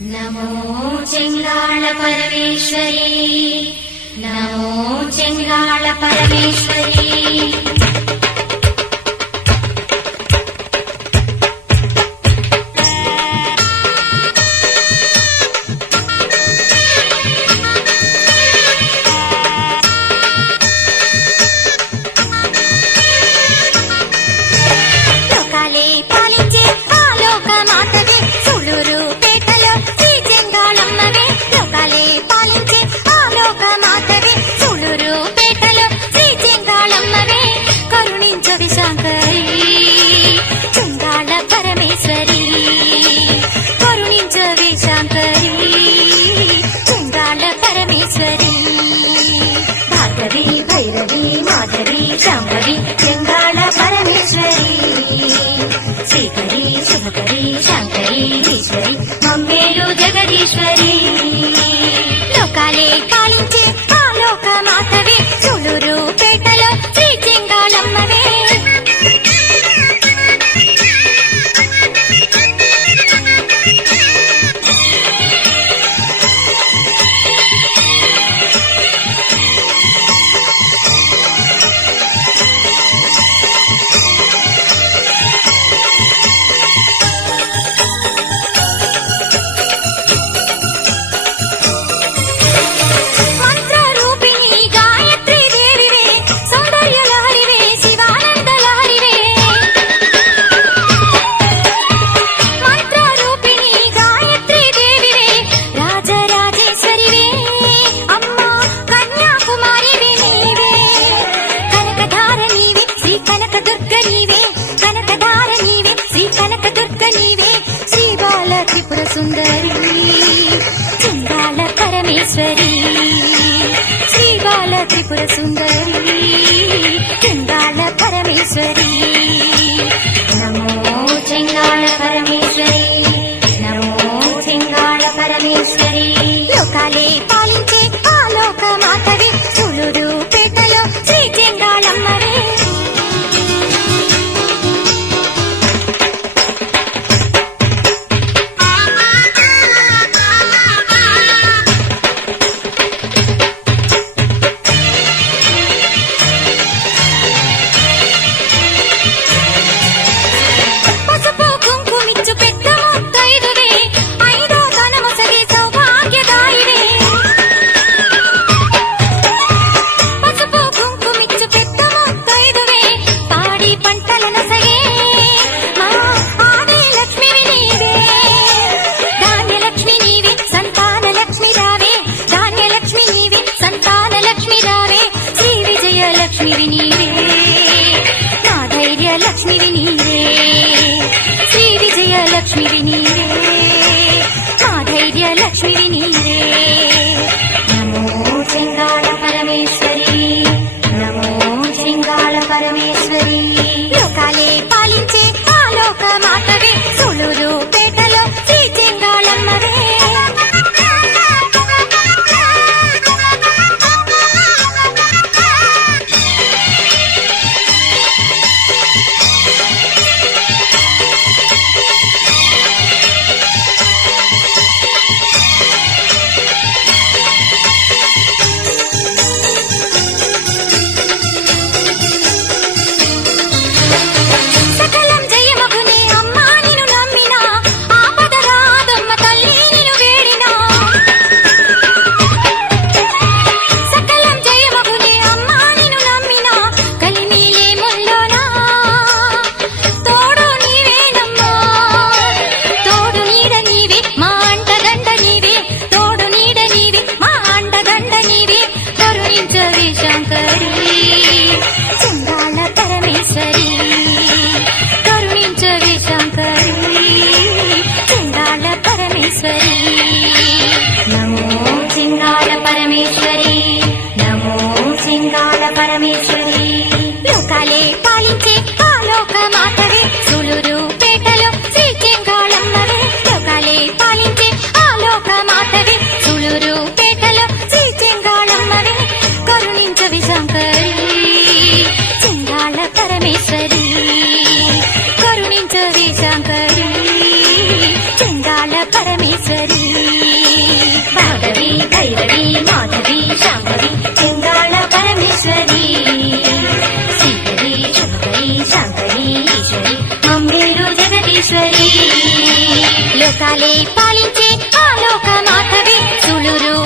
नमो चेङ्गाळ परमेश्वरी, नमो चेङ्गाळ परमेश्वरी। जगदीश्वरी लोकाले कालिंचे आलोक मातवे सुलूरू पेटलो श्री चेंगाळम्मवे। त्रिपुर सुंदरी चेंगाळ परमेश्वरी, नमो चेंगाळ परमेश्वरी, नमो चेंगाळ परमेश्वरी। लोकाले पालिंचे आलोक मातवे सुलूरू पेटलो श्री चेंगाळम्मवे। लक्ष्मी विनीरे माधैर्य लक्ष्मी विनीरे, नमो चेंगाळ परमेश्वरी, नमो चेंगाळ परमेश्वरी। लोकाले पालिंचे आलोक मातवे सुलूरू पेटलो श्री चेंगाळम्मवे। परमेश्वरी लोकाले पालिंचे आलोक मातवे सुलूरू पेटलो श्री चेंगाळम्मवे। लोकाले पालिंचे आलोक मातवे सुलूरू पेटलो श्री चेंगाळम्मवे। करुणिंचवे शंकरी चेंगाळ परमेश्वरी, करुणिंचवे शंकरी चेंगाळ परमेश्वरी। జగదీశ్వరి భాగవి భైరవి మాధవి శాంభవి చెంగాళ పరమేశ్వరి శ్రీకరి శుభకరి శాంకరి ఈశ్వరి మమ్మేరు జగదీశ్వరి లోకాలే పాలించే ఆలోక మాధవి సులురు